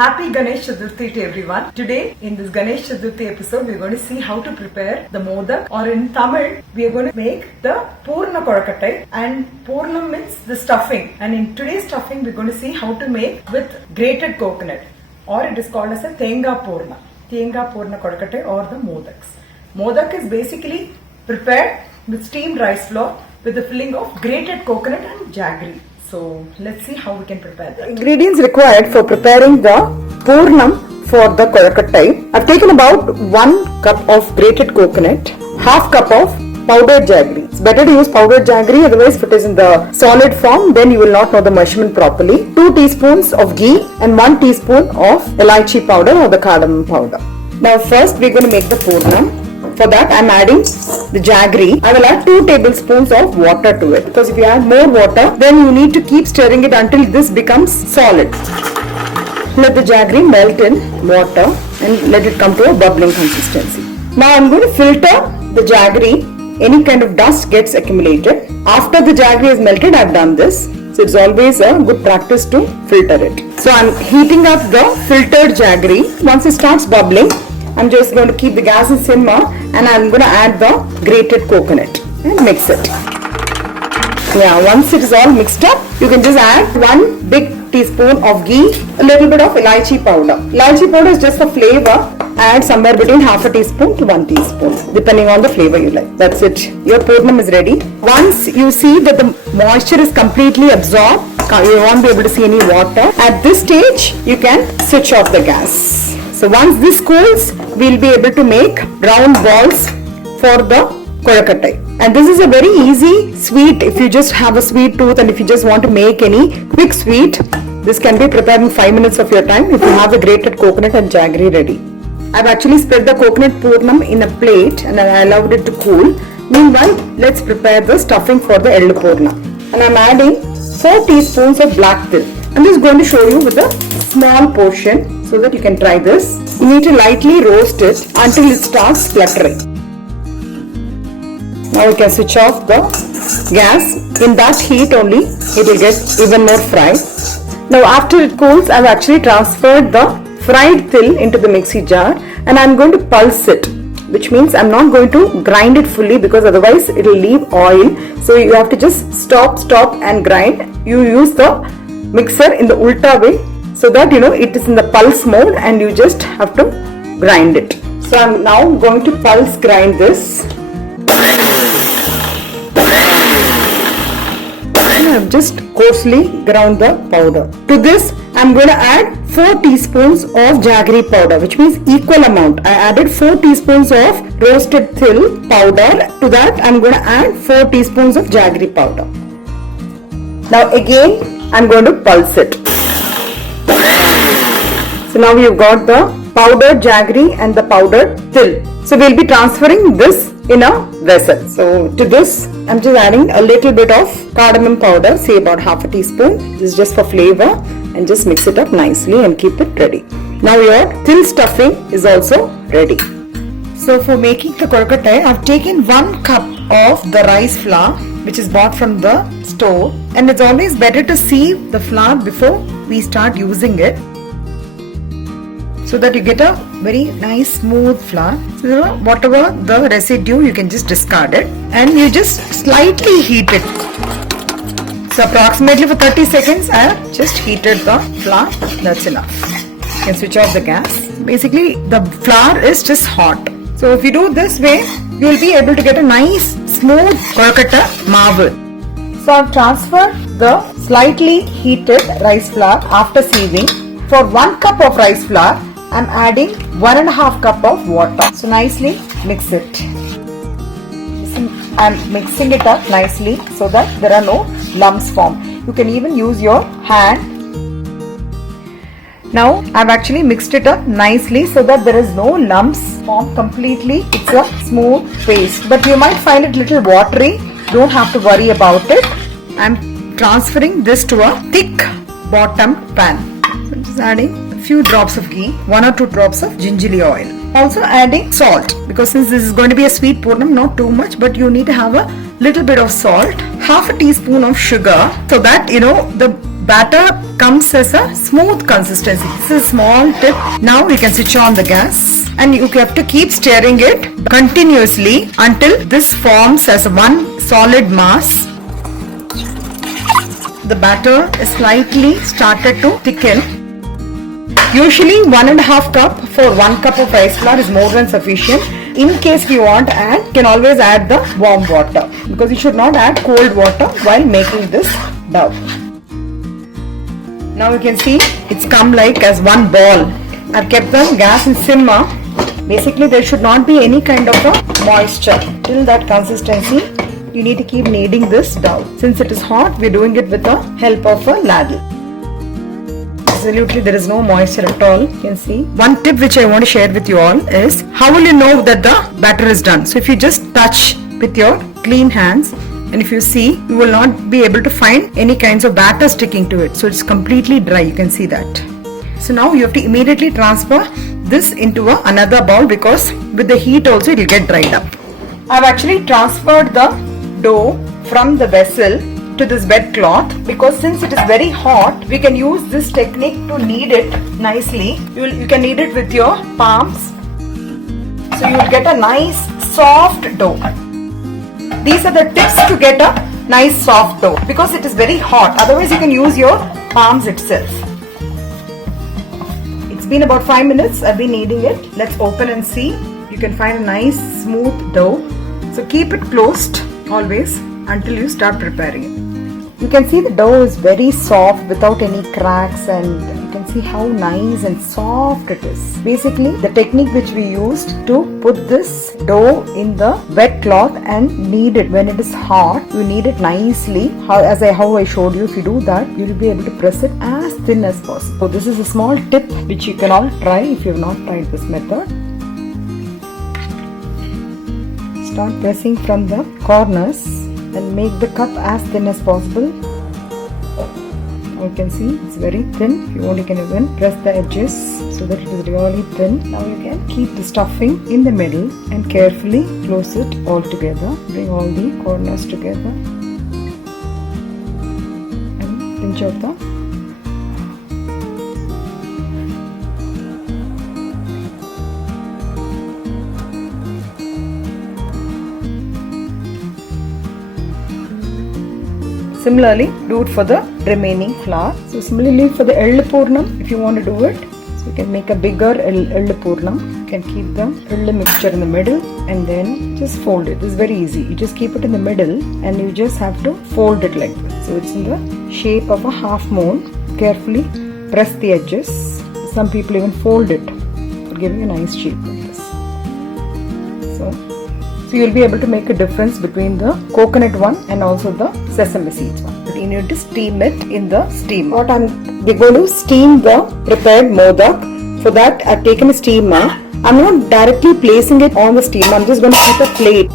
Happy Ganesh Chaturthi to everyone. Today in this Ganesh Chaturthi episode we are going to see how to prepare the Modak, or in Tamil we are going to make the Purnam Kozhakattai, and Puranam means the stuffing, and in today's stuffing we are going to see how to make with grated coconut, or it is called as a Tenga Purna Kozhakattai or the Modaks. Modak is basically prepared with steamed rice flour with the filling of grated coconut and jaggery. So let's see how we can prepare that. Ingredients required for preparing the Purnam for the Kozhakattai. I've taken about 1 cup of grated coconut, half cup of powdered jaggery. It's better to use powdered jaggery, otherwise if it is in the solid form then you will not know the measurement properly. 2 teaspoons of ghee and 1 teaspoon of Elachi powder or the cardamom powder. Now first we're going to make the Purnam. For that I am adding the jaggery. I will add 2 tablespoons of water to it, because if you add more water then you need to keep stirring it until this becomes solid. Let the jaggery melt in water and let it come to a bubbling consistency. Now I am going to filter the jaggery. Any kind of dust gets accumulated. After the jaggery is melted, I have done this. So it's always a good practice to filter it. So I am heating up the filtered jaggery. Once it starts bubbling, I'm just going to keep the gas in simmer and I'm going to add the grated coconut and mix it. Yeah, once it is all mixed up, you can just add 1 big teaspoon of ghee, a little bit of Elachi powder. Elachi powder is just for flavor. Add somewhere between half a teaspoon to 1 teaspoon, depending on the flavor you like. That's it. Your Purnam is ready. Once you see that the moisture is completely absorbed, you won't be able to see any water. At this stage, you can switch off the gas. So once this cools, we will be able to make round balls for the Kozhakattai. And this is a very easy sweet. If you just have a sweet tooth and if you just want to make any quick sweet, this can be prepared in 5 minutes of your time if you have the grated coconut and jaggery ready. I've actually spread the coconut Purnam in a plate and I allowed it to cool. Meanwhile, let's prepare the stuffing for the Ellu Purnam. And I'm adding 4 teaspoons of Black Til. I'm just going to show you with a small portion so that you can try this. You need to lightly roast it until it starts spluttering. Now we can switch off the gas. In that heat only, it will get even more fried. Now after it cools, I've actually transferred the fried til into the mixie jar and I'm going to pulse it, which means I'm not going to grind it fully because otherwise it will leave oil. So you have to just stop and grind. You use the mixer in the ulta way so that it is in the pulse mode and you just have to grind it. So I'm now going to pulse grind this. And I've just coarsely ground the powder. To this I'm going to add 4 teaspoons of jaggery powder, which means equal amount. I added 4 teaspoons of roasted til powder. To that I'm going to add 4 teaspoons of jaggery powder. Now again I'm going to pulse it. So now we've got the powdered jaggery and the powdered til. So we'll be transferring this in a vessel. So to this I'm just adding a little bit of cardamom powder, say about half a teaspoon. This is just for flavor, and just mix it up nicely and keep it ready. Now your til stuffing is also ready. So for making the Kozhakattai, I've taken 1 cup of the rice flour which is bought from the store, and it's always better to sieve the flour before we start using it, so that you get a very nice smooth flour. So whatever the residue, you can just discard it and you just slightly heat it. So approximately for 30 seconds I have just heated the flour. That's enough. You can switch off the gas. Basically the flour is just hot. So if you do this way, you will be able to get a nice smooth Kozhakattai marble. So I've transferred the slightly heated rice flour after sieving. For 1 cup of rice flour, I'm adding 1.5 cup of water. So nicely mix it. I'm mixing it up nicely so that there are no lumps formed. You can even use your hand. Now I've actually mixed it up nicely so that there is no lumps formed completely. It's a smooth paste, but you might find it little watery. Don't have to worry about it. I'm transferring this to a thick bottom pan. So I'm just adding few drops of ghee, 1 or 2 drops of gingerly oil. Also adding salt, because since this is going to be a sweet Purnam, not too much, but you need to have a little bit of salt. Half a teaspoon of sugar, so that the batter comes as a smooth consistency. This is a small tip. Now you can switch on the gas and you have to keep stirring it continuously until this forms as one solid mass. The batter is slightly started to thicken. Usually 1.5 cup for 1 cup of rice flour is more than sufficient. In case you want to add, you can always add the warm water because you should not add cold water while making this dough. Now you can see it's come like as one ball. I've kept the gas in simmer. Basically there should not be any kind of a moisture. Till that consistency you need to keep kneading this dough. Since it is hot, we are doing it with the help of a ladle. Absolutely there is no moisture at all. You can see. One tip which I want to share with you all is how will you know that the batter is done? So if you just touch with your clean hands and if you see, you will not be able to find any kinds of batter sticking to it. So it's completely dry. You can see that. So now you have to immediately transfer this into another bowl because with the heat also it will get dried up. I've actually transferred the dough from the vessel to this wet cloth because since it is very hot, we can use this technique to knead it nicely. You can knead it with your palms. So you will get a nice soft dough. These are the tips to get a nice soft dough because it is very hot. Otherwise you can use your palms itself. It's been about 5 minutes. I've been kneading it. Let's open and see. You can find a nice smooth dough. So keep it closed always until you start preparing it. You can see the dough is very soft without any cracks and you can see how nice and soft it is. Basically the technique which we used to put this dough in the wet cloth and knead it when it is hot. You knead it nicely how I showed you. If you do that, you will be able to press it as thin as possible. So this is a small tip which you can all try if you have not tried this method. Start pressing from the corners and make the cup as thin as possible. You can see it's very thin. If you want, you can even press the edges so that it is really thin. Now you can keep the stuffing in the middle and carefully close it all together. Bring all the corners together and pinch out the Similarly, do it for the remaining flour. So similarly for the Ellu Purnam, if you want to do it, so you can make a bigger Ellu Purnam. You can keep the Ellu mixture in the middle and then just fold it. This is very easy. You just keep it in the middle and you just have to fold it like this. So it's in the shape of a half moon. Carefully press the edges. Some people even fold it for giving a nice shape like this. So you'll be able to make a difference between the coconut one and also the sesame seeds one. But you need to steam it in the steamer. We're going to steam the prepared modak. For that I've taken a steamer. I'm not directly placing it on the steamer. I'm just going to keep a plate.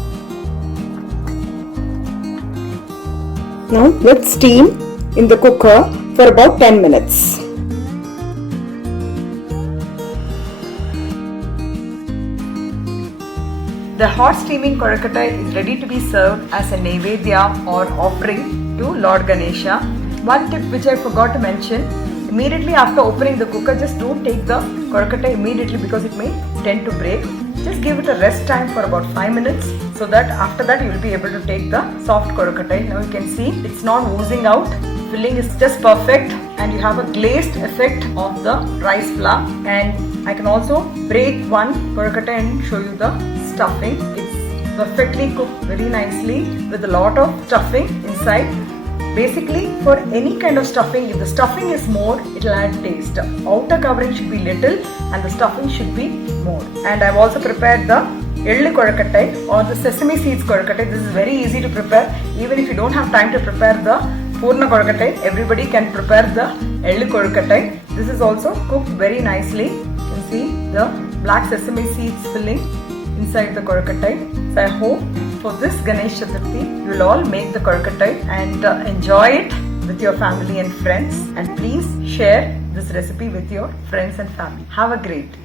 Now let's steam in the cooker for about 10 minutes. The hot steaming Kozhukattai is ready to be served as a Neivedyam or offering to Lord Ganesha. One tip which I forgot to mention, immediately after opening the cooker, just don't take the Kozhukattai immediately because it may tend to break. Just give it a rest time for about 5 minutes so that after that you will be able to take the soft Kozhukattai. Now you can see it's not oozing out. Filling is just perfect and you have a glazed effect of the rice flour. And I can also break one Kozhukattai and show you the stuffing. It's perfectly cooked very nicely with a lot of stuffing inside. Basically for any kind of stuffing, if the stuffing is more, it will add taste. Outer covering should be little and the stuffing should be more. And I've also prepared the Ellu Kozhakattai or the sesame seeds Kozhakattai. This is very easy to prepare. Even if you don't have time to prepare the Purnam Kozhakattai, everybody can prepare the Ellu Kozhakattai. This is also cooked very nicely. You can see the black sesame seeds filling inside the Kozhakattai. So I hope for this Ganesh Chaturthi, you will all make the Kozhakattai and enjoy it with your family and friends. And please share this recipe with your friends and family. Have a great day.